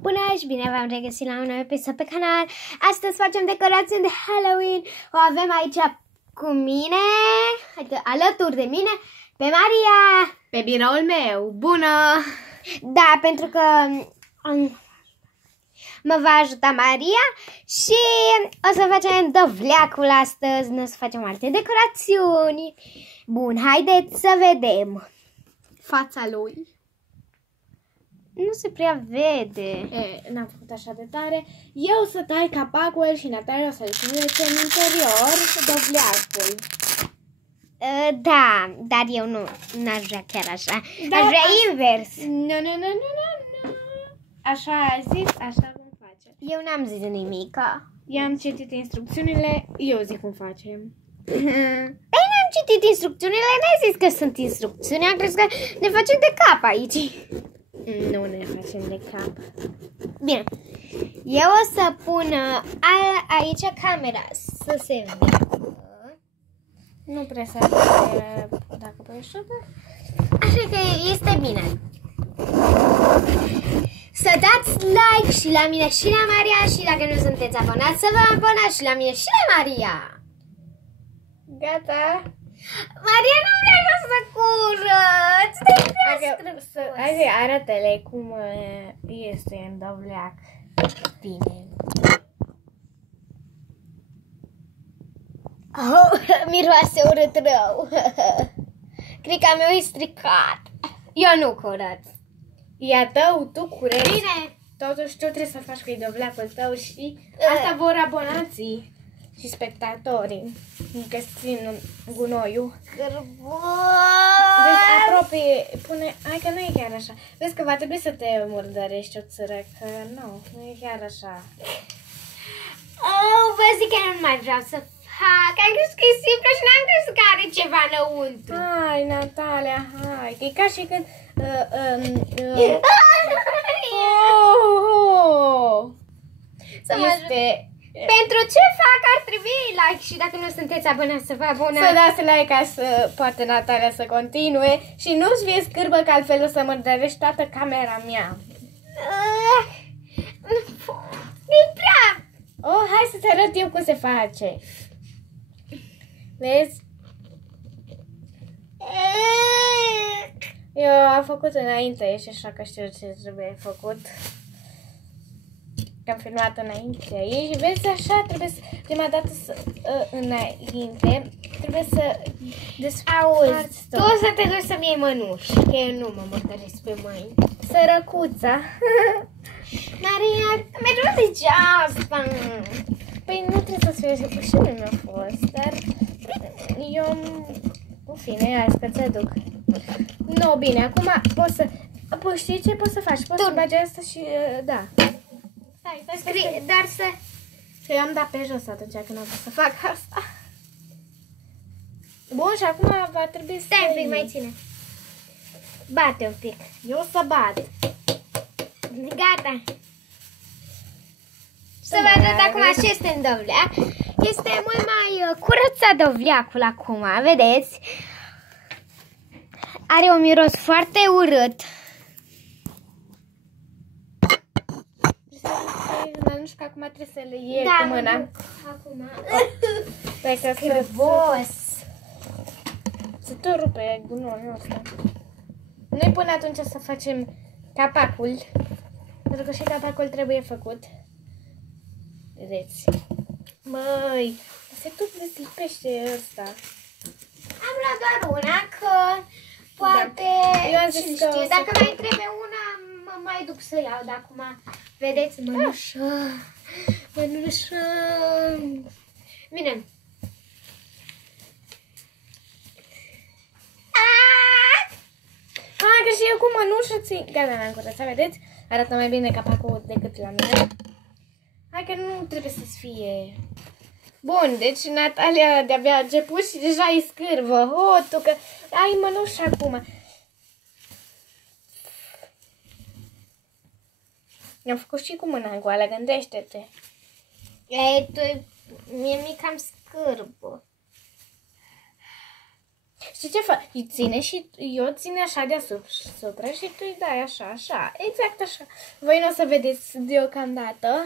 Bună și bine v-am regăsit la un nou episod pe canal. Astăzi facem decorații de Halloween. O avem aici cu mine, adică alături de mine, pe Maria. Pe biroul meu. Bună! Da, pentru că mă va ajuta Maria și o să facem dovleacul astăzi. Nu o să facem alte decorațiuni. Bun, haideți să vedem Fața lui. Nu se prea vede. N-am făcut așa de tare. Eu să tai capacul și Natalia o să-l pune în interior dovleacul. Da, dar eu n-aș vrea chiar așa. Da, aș vrea invers. Nu. Așa a zis, așa vom face. Eu n-am zis nimica. I-am citit instrucțiunile, eu zic cum facem. Păi n-am citit instrucțiunile, n-ai zis că sunt instrucțiuni, am crezut că ne facem de cap aici. Nu ne facem de cap. Bine, eu o să pun aici camera să se vadă. Nu prea să dacă pe așa. Așa că este bine. Să dați like și la mine și la Maria și dacă nu sunteți abonați să vă abonați și la mine și la Maria. Gata. Maria nu vrea să curăț. Hai, arată-le cum este în dovleac. Bine. Oh, miroase urât rău. Cred că a meu e stricat. Eu nu curăț. E a tău, tu cureți. Bine. Totuși tu trebuie să faci cu dovleacul tău și asta vor abonații și spectatorii. Că țin gunoiul. Vezi, apropie, pune, hai că nu e chiar așa. Vezi că va trebui să te murdărești o țără, că nu e chiar așa. Oh, vă zic că nu mai vreau să fac. Am crezut că e simplu și n-am crezut că are ceva înăuntru. Hai, Natalia, hai. E ca și când... Este... Pentru ce fac ar trebui like și dacă nu sunteți abonați să vă abonați. Să dați like ca să poate Natalia să continue și nu-ți fie scârbă că altfel o să murdărești toată camera mea. E prea... Oh, hai să-ți arăt eu cum se face. Vezi? Eu am făcut înainte și așa că știu ce trebuie făcut. Că am filmat înainte aici. Vezi, așa trebuie să, prima dată să, înainte, trebuie să desfaci tu o să te duci să-mi iei mănuși, că eu nu mă murdăresc pe mâini. Sărăcuța. Maria, mereu degeaba. Păi nu trebuie să-ți fie și nu mi-a fost, dar eu, în fine, hai să ți aduc. Nu, bine, acum poți să, păi știi ce poți să faci? Poți să bagi asta și, da. Scrie, dar să... Și eu am dat pe jos atunci când am vrut să fac asta. Bun, și acum va trebui să... Stai un pic, mai ține. Bate un pic. Eu o să bat. Gata. Să vă arăt acum ce este în dovleac. Este mult mai curățat dovleacul acum, vedeți? Are un miros foarte urât. Nu știu că acum trebuie să le iei Da, cu mâna. Acum. Scârbos. Se tot rupe gunoiul ăsta. Noi până atunci să facem capacul. Pentru că și capacul trebuie făcut. Vedeți. Măi, se tot deslipește ăsta. Am luat doar una, că poate, Eu am zis că știe, dacă mai trebuie una, mă mai duc să iau, dar acum, vedeți, mănușă. Bine. Hai că și eu cu mănușă țin. Gata, n-am curățat, vedeți? Arată mai bine capacul decât la mine. Hai că nu trebuie să-ți fie... Bun, deci Natalia de-abia a început și deja îi scârbă. Oh, tu că ai mănușă acum. I-am făcut și cu mâna goală, gândește-te. Ei, mie mi cam scârbă. Știi ce fac? Îi ține și eu țin așa deasupra și tu îi dai așa. Exact așa. Voi nu o să vedeți deocamdată.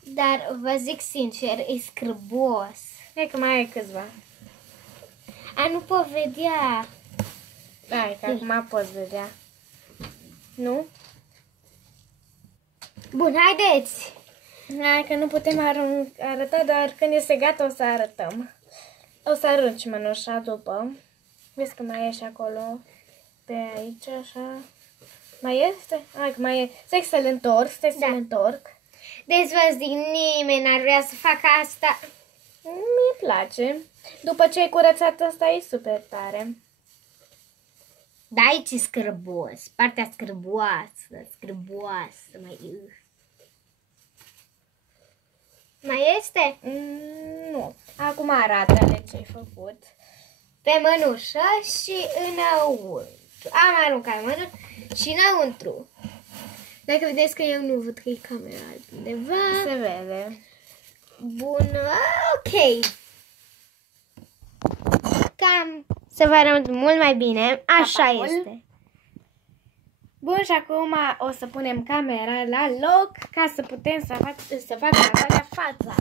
Dar vă zic sincer, e scârbos. Hai că mai ai câțiva. Nu pot vedea. Hai că acum poți vedea. Nu? Bun, haideți. Hai că nu putem arăta, dar când este gata o să arătăm. O să arunci mănușa după. Vezi că mai e și acolo. Pe aici, așa. Mai este? Hai că mai e. Stai să-l întorc. Deci vă zic, nimeni n-ar vrea să facă asta. Mi-e place. După ce ai curățat asta e super tare. Da, aici e scârbos. Partea scârboasă. Mai este? Nu. Acum arată-le ce ai făcut. Pe mănușă și înăuntru. Am aruncat mănușă și înăuntru. Dacă vedeți că eu nu văd că e camera altundeva. Se vede. Bun, ok. Cam să vă arăt mult mai bine. Așa Capacul. este. Bun, și acum o să punem camera la loc ca să putem să fac fața.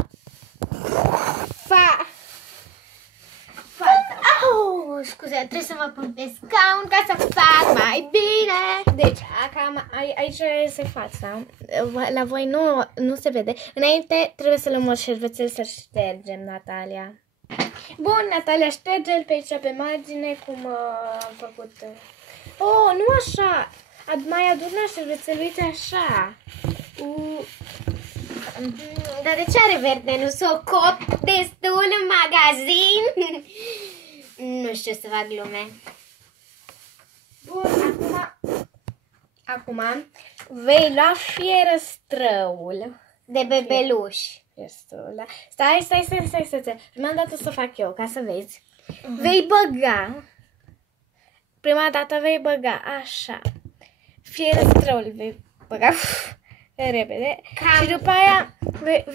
Au, scuze, trebuie să mă pun pe scaun ca să fac mai bine. Deci, aici este fața. La voi nu se vede. Înainte trebuie să luăm șervețel să ștergem, Natalia. Bun, Natalia, șterge-l pe aici pe margine cum am făcut. Oh, nu așa. Mai aduna șervețelul, uite așa. Dar de ce are verde? Nu s-o cop destul în magazin? Nu știu să fac glume. Bun, acum vei lua fierăstrăul De bebeluș. Stai. Prima dată să fac eu, ca să vezi. Vei băga. Prima dată vei băga, așa. Fierăstrăul vei băga repede. Și după aia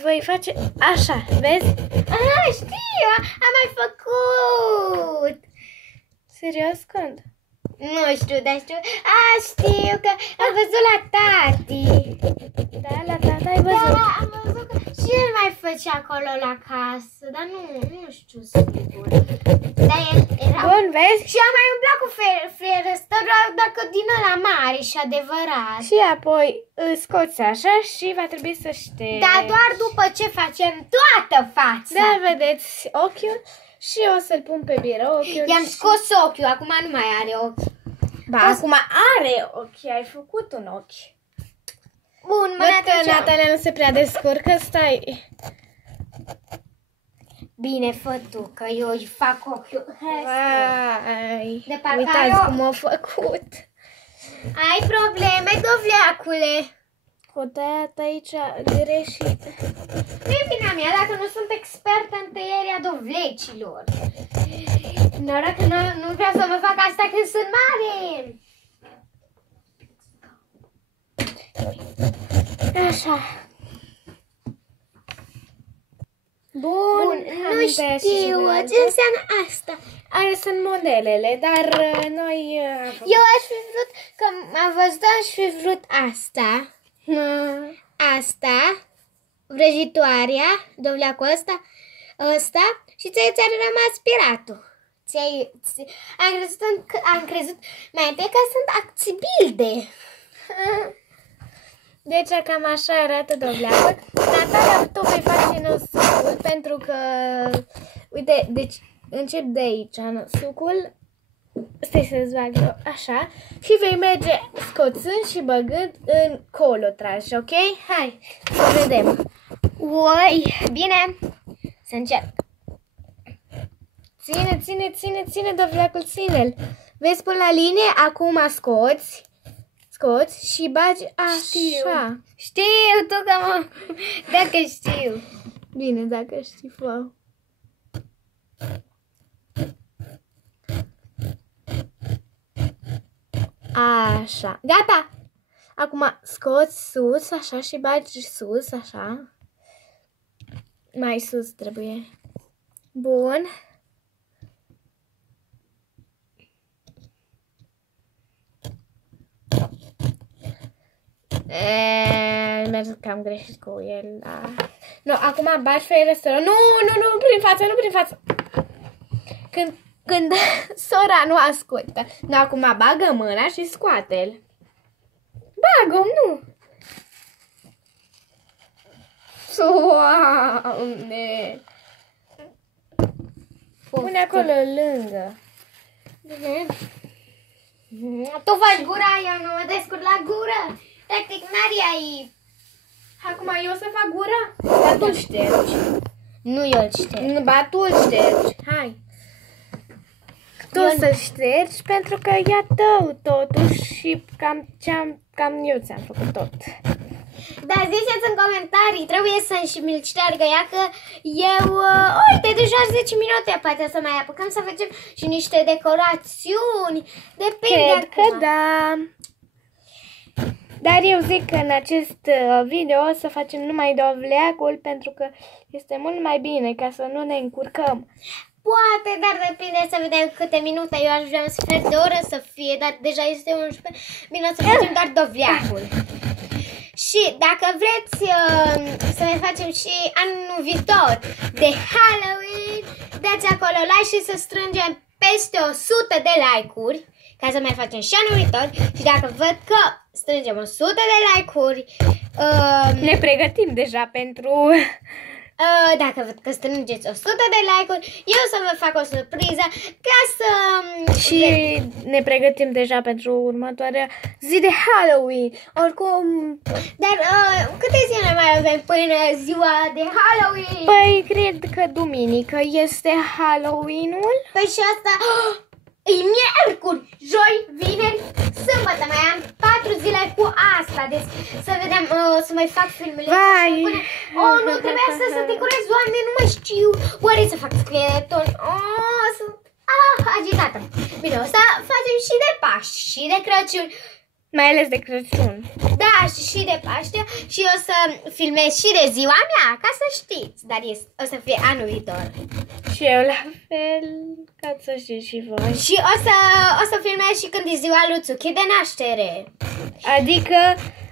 vei face așa, vezi? Știu, am mai făcut. Serios, când? Nu știu, dar știu. Știu că am văzut la tati. Da, la tata ai văzut. Da, am văzut că și el mai făcea acolo la casă, dar nu știu sigur. Dar el era... Bun, vezi? Și am mai umblat cu fierăstrăul, dacă din ăla mare și adevărat. Și apoi îl scoți așa și va trebui să ștergi. Dar doar după ce facem toată fața. Da, vedeți ochiul și o să-l pun pe birou ochiul. I-am scos ochiul, acum nu mai are ochi. Ba, acum are ochi, ai făcut un ochi. Bun, Văd că Natalia nu se prea descurcă, stai. Bine, fă tu, că eu îi fac ochiul. Vai, De parcă uitați cum au făcut. Ai probleme, dovleacule. Cu tăiat aici greșit. Nu e vina mea dacă nu sunt expertă în tăierea dovlecilor. Noroc că nu vreau să mă fac asta când sunt mare. Așa. Bun, Nu știu ce înseamnă asta. Alea sunt modelele, dar noi... Eu aș fi vrut, că am văzut, aș fi vrut asta. Asta, vrăjitoarea, dovleacul ăsta și ți-a rămas piratul. Am crezut mai întâi că sunt acțibilde. Deci cam așa arată dovleacul. Natalia, tu vei face sucul pentru că, uite, deci încep de aici, sucul, stai să-ți bag eu, așa, și vei merge scoțând și băgând în colo tragi, ok? Hai, să vedem. Ui, bine, să încerc. Ține dovleacul, ține-l. Vezi până la linie, acum scoți și bagi așa. Știu, tu că dacă știu. Bine, dacă știi, fă. Așa, gata. Acum scoți sus, așa, și bagi sus, așa. Mai sus trebuie. Bun. Merg cam greșit cu el, da. Nu, acum bagi pe restaurant. Nu, prin față, nu prin față. Când sora nu ascultă. Nu, acum bagă mâna și scoate-l. Bagă, nu. Doamne. Pune acolo lângă. Tu faci gura, eu nu mă descurc la gură. Practic, Maria e... Acum eu să fac gura? Dar tu ștergi. Nu eu îl șterg. Ba, tu îl ștergi. Hai. Tu să-l ștergi pentru că e a tău totuși și cam eu ți-am făcut tot. Dar ziceți în comentarii, trebuie să-mi și mi-l șteargă ea că eu... uite, deja 10 minute, poate să mai apucăm să facem și niște decorațiuni. Depinde. Cred că da. Dar eu zic că în acest video o să facem numai dovleacul pentru că este mult mai bine ca să nu ne încurcăm. Poate, dar depinde să vedem câte minute. Eu aș vrea un sfert de oră să fie, dar deja este 11. Bine, o să facem doar dovleacul. Și dacă vreți să mai facem și anul viitor de Halloween, dați acolo like și să strângem peste 100 de like-uri ca să mai facem și anul viitor. Și dacă văd că strângem 100 de like-uri, ne pregătim deja pentru... dacă văd că strângeți 100 de like-uri, eu să vă fac o surpriză ca să... Și ne pregătim deja pentru următoarea zi de Halloween. Oricum... Dar câte zile mai avem până ziua de Halloween? Păi cred că duminică este Halloween-ul. Păi și asta... E miercuri, joi, vineri, sâmbătă, mai am 4 zile cu asta, deci să vedem, să mai fac filmele. Vai! Nu, trebuia să decorez, Doamne, nu mai știu, oare să fac skeleton, sunt agitată. Bine, o să facem și de Paști, și de Crăciun. Mai ales de Crăciun. Da, și de Paște și o să filmez și de ziua mea, ca să știți, dar o să fie anul viitor. Și eu la fel, ca să știți și voi. Și o să filmez și când e ziua lui Tsuki de naștere. Adică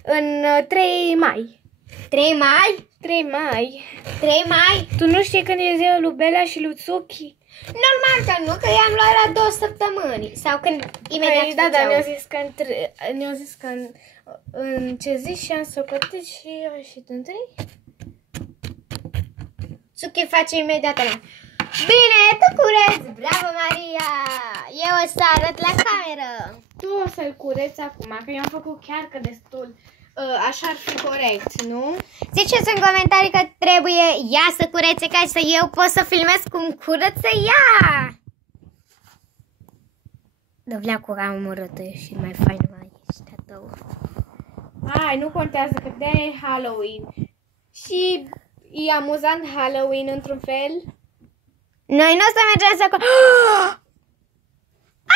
în 3 mai. 3 mai? 3 mai. 3 mai? Tu nu știi când e ziua lui Bella și lui Tsuki? Normal că nu, că i-am luat la 2 săptămâni. Sau când imediat păi, da, ne-au zis că în ce zi și am socotit și eu ieșit în 3. Tsuki face imediat la. Bine, tu cureți! Bravo, Maria! Eu o să arăt la cameră. Tu o să-l cureți acum, că eu am făcut chiar că destul. Așa ar fi corect, nu? Ziceți în comentarii că trebuie ea să curețe ca să eu pot să filmez cum curăță ea. Dovleacul amurât și mai fain mai este a tău. Hai, nu contează că de-aia e Halloween. Și e amuzant Halloween într-un fel. Noi nu o să mergem să...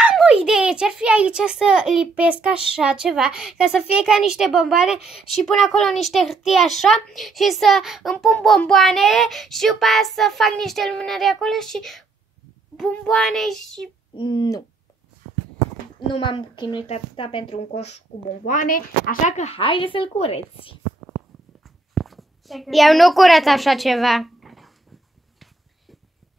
Am o idee, ce-ar fi aici să lipesc așa ceva, ca să fie ca niște bomboane și pun acolo niște hârtie așa și să îmi pun bomboanele și după aia să fac niște luminări acolo și bomboane și... Nu. Nu m-am chinuit atâta pentru un coș cu bomboane, așa că haide să-l cureți. Eu nu curăț așa ceva.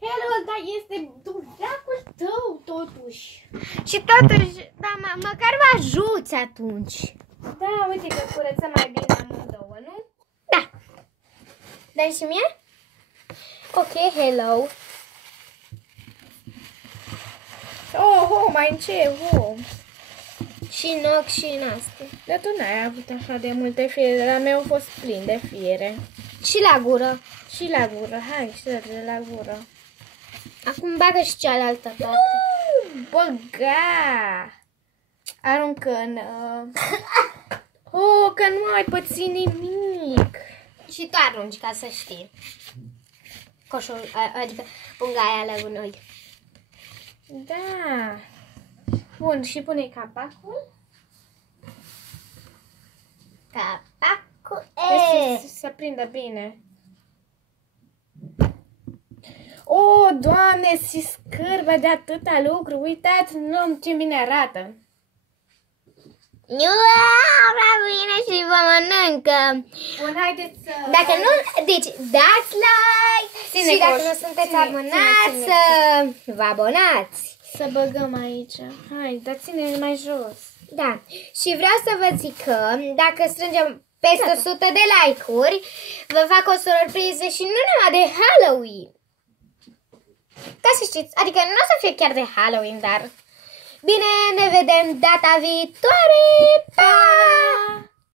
Hello, dar este dovleacul tău, totuși. Și totuși, da, măcar mă ajuți atunci. Da, uite că curățăm mai bine amândouă, nu? Da. Dai și mie? Ok, hello. Oh, mai încet, Și în ochi și în astea. Dar tu n-ai avut așa de multe fiere, la meu a fost plin de fiere. Și la gură. Și la gură, hai, șterge la gură. Acum bagă și cealaltă parte. Nu, băga! Aruncă în... Oh, că nu ai pățit nimic. Și tu arunci, ca să știi. Coșul, adică pungaia la gunoi. Da. Bun, și pune capacul. Capacul. Să se prindă bine. O, Doamne, și scârbă de atâta lucru. Uitați, nu, ce bine arată. Prea bine și vă mănâncă. Bun, haideți să... Dacă nu, deci dați like și dacă nu sunteți abonați, să vă abonați. Să băgăm aici. Hai, dar ține mai jos. Da, și vreau să vă zic că dacă strângem peste 100 de like-uri, vă fac o surpriză și nu numai de Halloween. Ca să știți, adică nu o să fie chiar de Halloween, dar... Bine, ne vedem data viitoare! Pa!